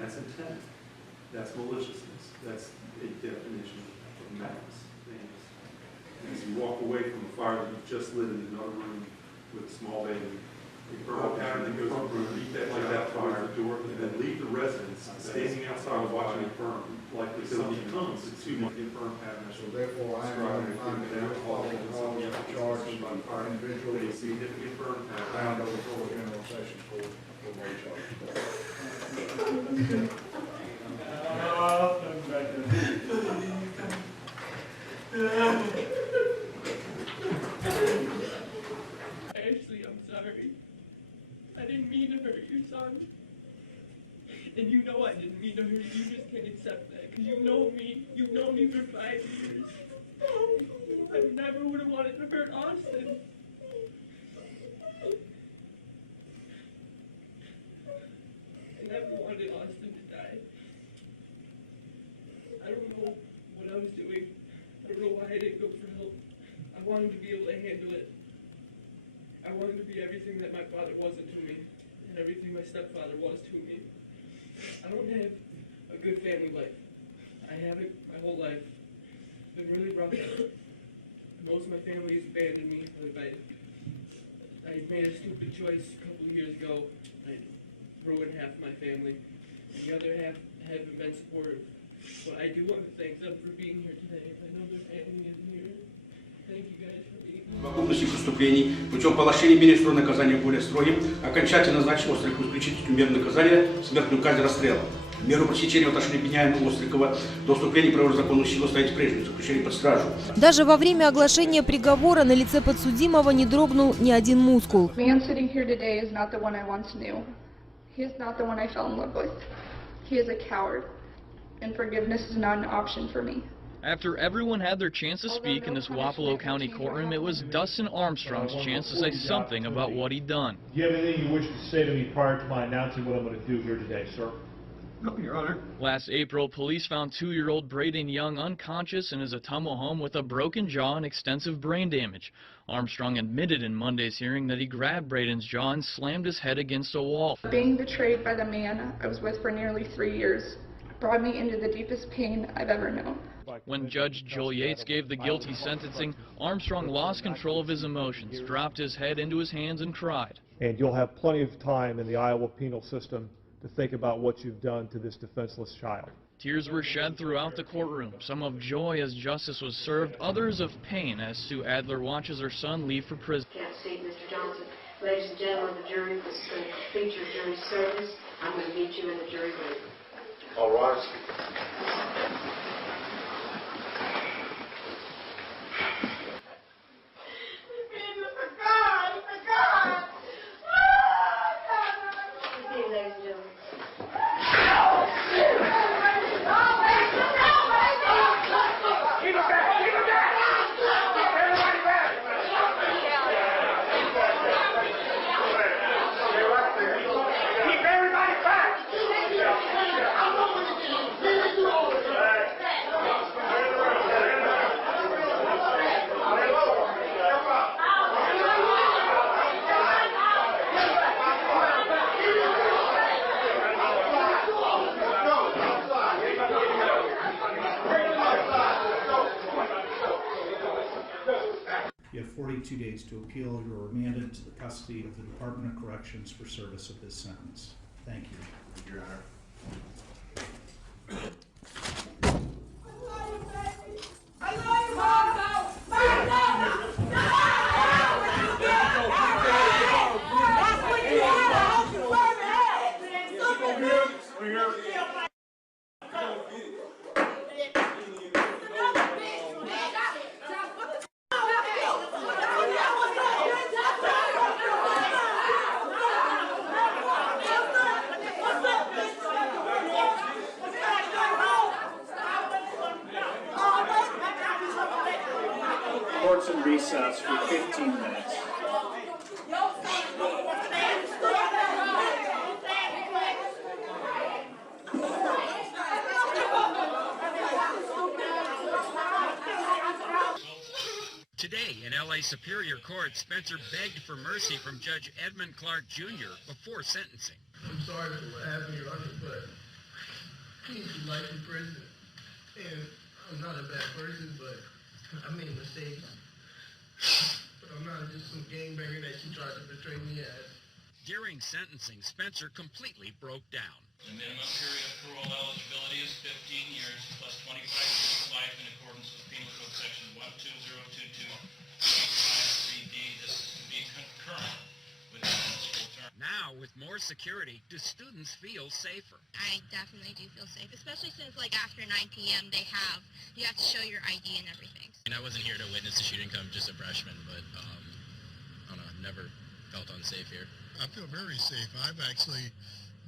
that's intent. That's maliciousness. That's a definition of malice. As you walk away from a fire that you've just lit in another room with a small baby, you burn a pattern that goes through, beat that like that fire, the door, and then leave the residence standing outside watching it burn, like this something comes, it's too much in burn pattern. So therefore, I am going to call charge by fire individual a significant burn pattern. found over the general session for no charge. Ashley, I'm sorry. I didn't mean to hurt your son. And you know I didn't mean to hurt you. You just can't accept that. Because you know me. You've known me for 5 years. I never would have wanted to hurt Austin. I never wanted Austin to die. I don't know what I was doing. I don't know why I didn't go for help. I wanted to be able to handle it. I wanted to be everything that my father wasn't to me, and everything my stepfather was to me. I don't have a good family life. I haven't my whole life. It's been really rough. Most of my family has abandoned me. I made a stupid choice a couple of years ago. I ruined half of my family. The other half haven't been supportive. But I do want to thank them for being here today. I know their family is here. Thank you guys for being here. В окружности преступлений путем положения меры строгого наказания более строгим, окончательно назначил Острыкову исключительную меру наказания смертную казнь расстрела. Меру пресечения в отношении обвиняемого Острыкова до вступления правозаконную силу оставить прежнюю, заключение под стражу. Даже во время оглашения приговора на лице подсудимого не дрогнул ни один мускул. Man sitting here today is not the one I once knew. He is not the one I fell in love with. He is a coward, and forgiveness is not an option for me. After everyone had their chance to speak in this Wapello County courtroom, it was Dustin Armstrong's chance to say something about what he'd done. Do you have anything you wish to say to me prior to my announcing what I'm going to do here today, sir? No, Your Honor. Last April, police found 2-year-old Braden Young unconscious in his Ottumwa home with a broken jaw and extensive brain damage. Armstrong admitted in Monday's hearing that he grabbed Braden's jaw and slammed his head against a wall. Being betrayed by the man I was with for nearly 3 years brought me into the deepest pain I've ever known. When Judge Joel Yates gave the guilty sentencing, Armstrong lost control of his emotions, dropped his head into his hands and cried. And you'll have plenty of time in the Iowa penal system to think about what you've done to this defenseless child. Tears were shed throughout the courtroom, some of joy as justice was served, others of pain as Sue Adler watches her son leave for prison. Can't see Mr. Johnson. Ladies and gentlemen of the jury, this is going to complete your jury service. I'm going to meet you in the jury room. All right. Ladies and gentlemen. You have 42 days to appeal. You are remanded to the custody of the Department of Corrections for service of this sentence. Thank you. Your Honor. Court's in recess for 15 minutes. Today, in L.A. Superior Court, Spencer begged for mercy from Judge Edmund Clark, Jr. before sentencing. I'm sorry for what happened, Your Honor, but came through life in prison, and I'm not a bad person, but I made mistakes. But I'm not just some gangbanger that she tried to portray me as. During sentencing, Spencer completely broke down. The minimum period of parole eligibility is 15 years plus 25 years of life in accordance with Penal Code Section 12022.53D. This is to be concurrent with the principal term. Now, with more security, do students feel safer? I definitely do feel safe, especially since like after 9 p.m. you have to show your ID and everything. And I wasn't here to witness the shooting because I'm just a freshman, but I don't know, I've never felt unsafe here. I feel very safe. I've actually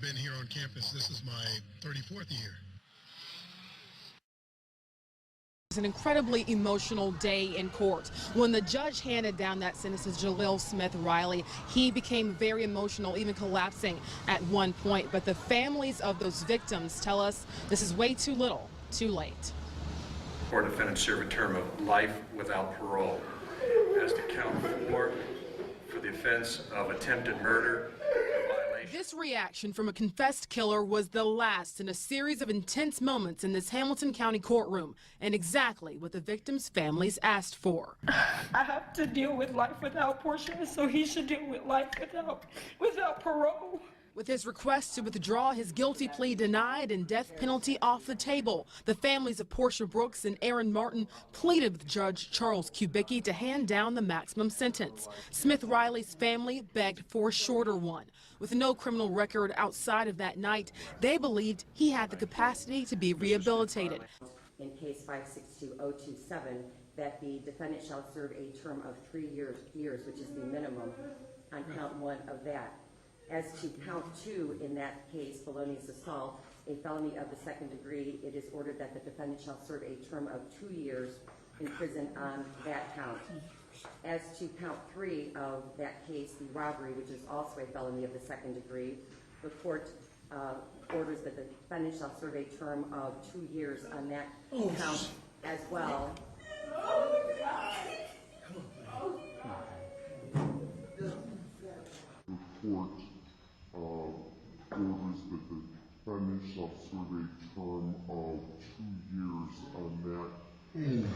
been here on campus. This is my 34th year. It's an incredibly emotional day in court. When the judge handed down that sentence to Jaleel Smith Riley, he became very emotional, even collapsing at one point. But the families of those victims tell us this is way too little, too late. Four defendants serve a term of life without parole. As to count 4 for the offense of attempted murder. This reaction from a confessed killer was the last in a series of intense moments in this Hamilton County courtroom, and exactly what the victims' families asked for. I have to deal with life without Portia, so he should deal with life without parole. With his request to withdraw his guilty plea denied and death penalty off the table, the families of Portia Brooks and Aaron Martin pleaded with Judge Charles Kubicki to hand down the maximum sentence. Smith Riley's family begged for a shorter one. With no criminal record outside of that night, they believed he had the capacity to be rehabilitated. In case 562027, that the defendant shall serve a term of 3 years, which is the minimum on count 1 of that. As to count 2 in that case, felonious assault, a felony of the 2nd degree, it is ordered that the defendant shall serve a term of 2 years in prison on that count. As to count 3 of that case, the robbery, which is also a felony of the 2nd degree, the court orders that the defendant shall serve a term of 2 years on that count as well. Orders that the defendant shall serve a term of 2 years on that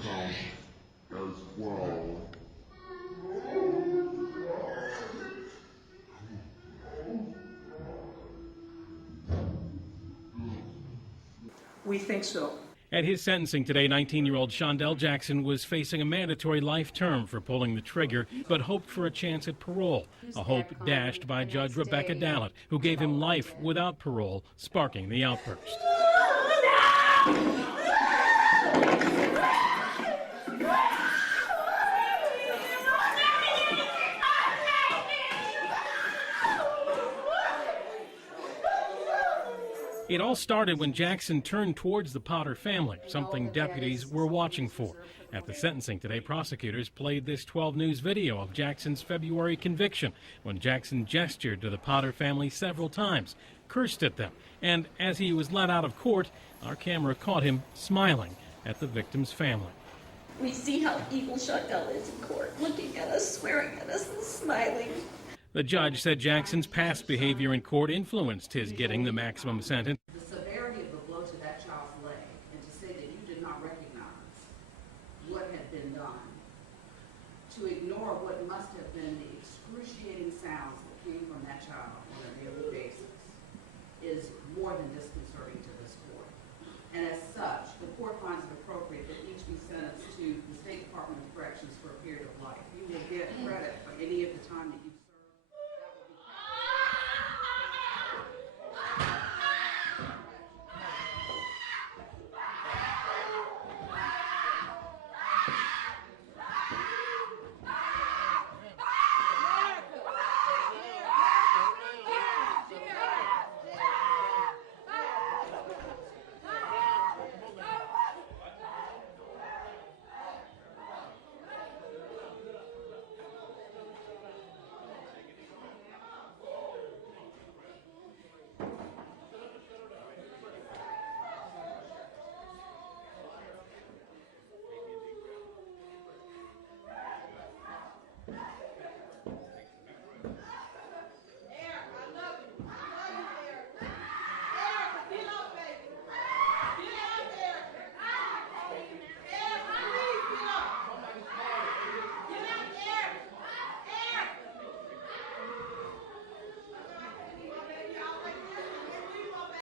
count as well. We think so. At his sentencing today, 19-year-old Shondell Jackson was facing a mandatory life term for pulling the trigger, but hoped for a chance at parole, a hope dashed by Judge Rebecca Dallett, who gave him life without parole, sparking the outburst. It all started when Jackson turned towards the Potter family, something deputies were watching for. At the sentencing today, prosecutors played this 12 News video of Jackson's February conviction, when Jackson gestured to the Potter family several times, cursed at them, and as he was let out of court, our camera caught him smiling at the victim's family. We see how evil Shondell is in court, looking at us, swearing at us, and smiling. The judge said Jackson's past behavior in court influenced his getting the maximum sentence. The severity of the blow to that child's leg, and to say that you did not recognize what had been done, to ignore what must have been the excruciating sounds that came from that child on a daily basis, is more than disconcerting.